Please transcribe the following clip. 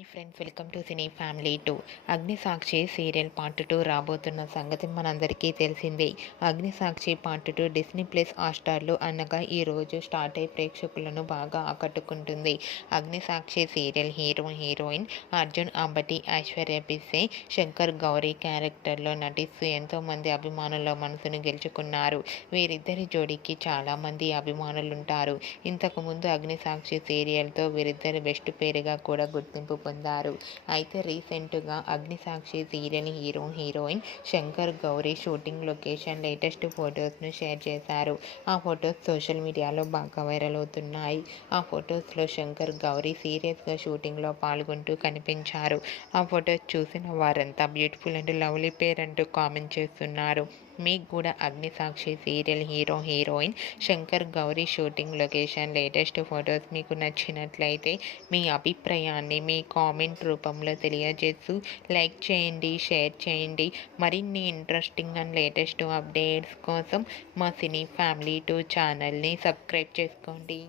Hi friends, welcome to cine family 2. Agnisakshi serial part 2 రాబోతున్న సంగతి మనందరికీ తెలిసిందే. అగ్నిసాక్షి పార్ట్ 2 డిస్నీ ప్లస్ హాట్‌స్టార్లో అనగా ఈరోజు స్టార్ట్ అయి ప్రేక్షకులను బాగా ఆకట్టుకుంటుంది. Agnisakshi serial hero heroine Arjun Ambati, Aishwarya Pisse, Shankar Gauri క్యారెక్టర్లో నటిస్తూ ఎంతోమంది అభిమానుల మనసును గెలుచుకున్నారు. వీరిద్దరి జోడీకి చాలామంది అభిమానులుంటారు. ఇంతకుముందు అగ్నిసాక్షి సీరియల్తో వీరిద్దరి బెస్ట్ పేరుగా కూడా గుర్తింపు పొందారు. అయితే రీసెంట్గా Agnisakshi serial hero heroine Shankar Gauri shooting location latest ఫొటోస్ను షేర్ చేశారు. ఆ ఫొటోస్ సోషల్ మీడియాలో బాగా వైరల్ అవుతున్నాయి. ఆ ఫొటోస్లో శంకర్ గౌరీ సీరియస్గా షూటింగ్లో పాల్గొంటూ కనిపించారు. ఆ ఫొటోస్ చూసిన వారంతా బ్యూటిఫుల్ అండ్ లవ్లీ పేర్ అంటూ కామెంట్ చేస్తున్నారు. మీకు కూడా Agnisakshi serial hero heroine Shankar Gauri shooting location latest photos మీకు నచ్చినట్లయితే మీ అభిప్రాయాన్ని మీ కామెంట్ రూపంలో తెలియజేస్తూ లైక్ చేయండి, షేర్ చేయండి. మరిన్ని ఇంట్రెస్టింగ్ అండ్ లేటెస్ట్ అప్డేట్స్ కోసం మా సినీ ఫ్యామిలీ 2 ఛానల్ని సబ్స్క్రైబ్ చేసుకోండి.